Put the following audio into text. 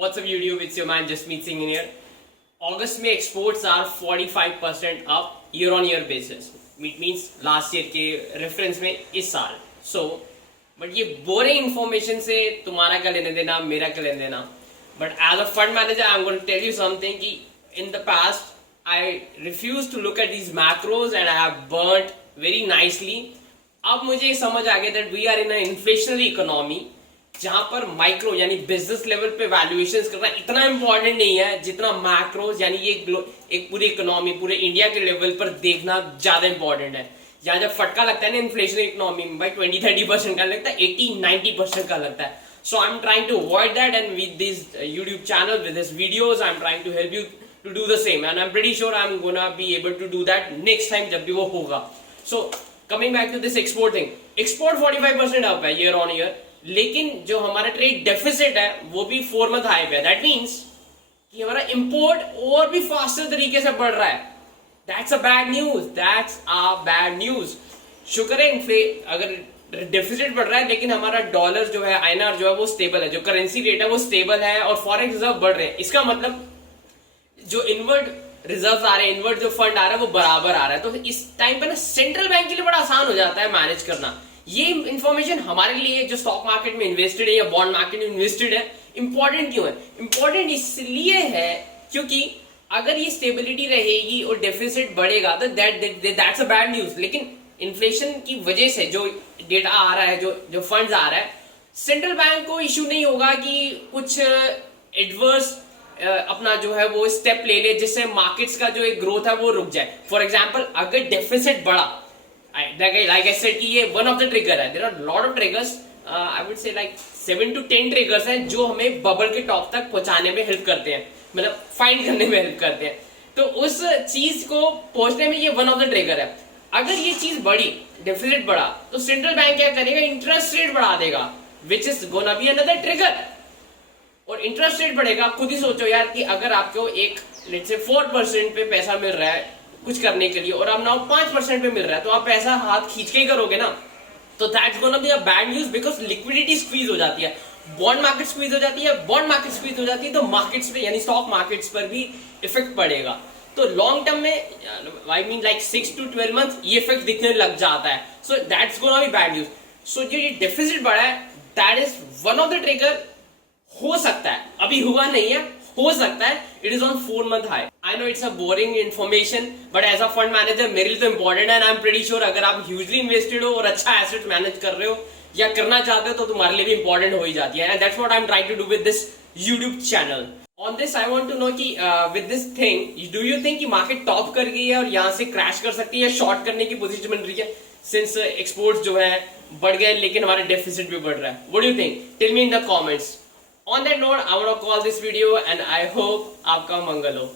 What's up YouTube? It's your man Jasmeet Singh in here. अगस्त में exports are 45% up year on year basis. It means last year के reference में इस साल. So but ये boring information से तुम्हारा क्या लेने देना, मेरा क्या लेने देना. But as a fund manager I am going to tell you something कि in the past I refuse to look at these macros and I have burned very nicely. अब मुझे समझ आ गया that we are in a inflationary economy जहां पर micro यानी business level पे वैल्यूएशंस करना इतना इंपॉर्टेंट नहीं है जितना मैक्रोज यानी ये एक पूरी इकोनॉमी पूरे इंडिया के लेवल पर देखना ज्यादा इंपॉर्टेंट है. यहाँ जब फटका लगता है ना इन्फ्लेशन इकोनॉमी में भाई 20-30% का लगता है, 80-90% का लगता है. So I am trying to avoid that and with this YouTube channel with this videos I am trying to help you to do the same and I am pretty sure I am gonna be able to do that next time जब भी वो होगा. So coming back to this export thing, export 45% up है year on year, लेकिन जो हमारा trade deficit है वो भी 4 मंथ हाई पे है. दैट मीन्स कि हमारा इंपोर्ट और भी फास्टर तरीके से बढ़ रहा है. That's a bad news, that's a bad news. शुक्र है अगर डेफिसिट बढ़ रहा है लेकिन हमारा डॉलर जो है आईएनआर जो है वो स्टेबल है, जो करेंसी रेट है वो स्टेबल है और फॉरेक्स रिजर्व बढ़ रहे हैं. इसका मतलब जो इनवर्ड रिजर्व आ रहे हैं, इनवर्ड जो फंड आ रहा है वो बराबर आ रहा है. तो इस टाइम पे ना सेंट्रल बैंक के लिए बड़ा आसान हो जाता है मैनेज करना. ये इंफॉर्मेशन हमारे लिए जो स्टॉक मार्केट में इन्वेस्टेड है या बॉन्ड मार्केट में इन्वेस्टेड है इंपॉर्टेंट क्यों है? इंपॉर्टेंट इसलिए है क्योंकि अगर ये स्टेबिलिटी रहेगी और डेफिसिट बढ़ेगा तो दैट्स अ बैड न्यूज. लेकिन इन्फ्लेशन की वजह से जो डेटा आ रहा है, जो फंड्स आ रहा है, सेंट्रल बैंक को इश्यू नहीं होगा कि कुछ एडवर्स अपना जो है वो स्टेप ले ले जिससे मार्केट्स का जो एक ग्रोथ है वो रुक जाए. फॉर एग्जाम्पल अगर डेफिसिट बढ़ा, like I said कि ये one of the trigger है. There are lot of triggers. I would say like 7 to 10 triggers हैं जो हमें बबल के टॉप तक पहुंचाने में हेल्प करते हैं, मतलब फाइंड करने में हेल्प करते हैं. तो उस चीज को पहुंचने में ये one of the trigger है. अगर ये चीज बढ़ी, डेफिसिट बढ़ा, तो सेंट्रल बैंक क्या करेगा? इंटरेस्ट रेट बढ़ा देगा, which is gonna be another trigger. और इंटरेस्ट रेट बढ़ेगा. आप खुद ही सोचो यार कि अगर आपको एक लेट्स से 4% पे पैसा मिल रहा है कुछ करने के लिए और अब नाउ 5% पे मिल रहा है तो आप पैसा हाथ खींच के ही करोगे ना. तो that's gonna be a bad news because liquidity squeeze हो जाती है, बॉन्ड मार्केट स्क्वीज हो जाती है, बॉन्ड मार्केट स्क्वीज हो जाती है तो मार्केट्स पे यानी स्टॉक मार्केट्स पर भी इफेक्ट पड़ेगा. तो लॉन्ग टर्म में I mean like 6 to 12 month ये इफेक्ट दिखने लग जाता है. So that's gonna be bad news. So जो ये डेफिसिट बढ़ा है that is one of the trigger. हो सकता है, अभी हुआ नहीं है, हो सकता है it is on 4 month high. I know it's a boring information but as a fund manager मेरे लिए तो इंपॉर्टेंट है and I am pretty sure अगर आप ह्यूजली इन्वेस्टेड हो और अच्छा एसेट मैनेज कर रहे हो या करना चाहते हो तो तुम्हारे लिए भी इंपॉर्टेंट हो ही जाती है. And that's what I am trying to do with this YouTube channel. On this I want to know कि with this thing do you think कि मार्केट टॉप कर गई है और यहाँ से क्रैश कर सकती है, शॉर्ट करने की पोजीशन बन रही है सिंस एक्सपोर्ट्स जो है बढ़ गए लेकिन हमारे डेफिसिट भी बढ़ रहा है? What do you think? Tell me in the comments. On that note, I want to call this video and I hope आपका मंगल हो.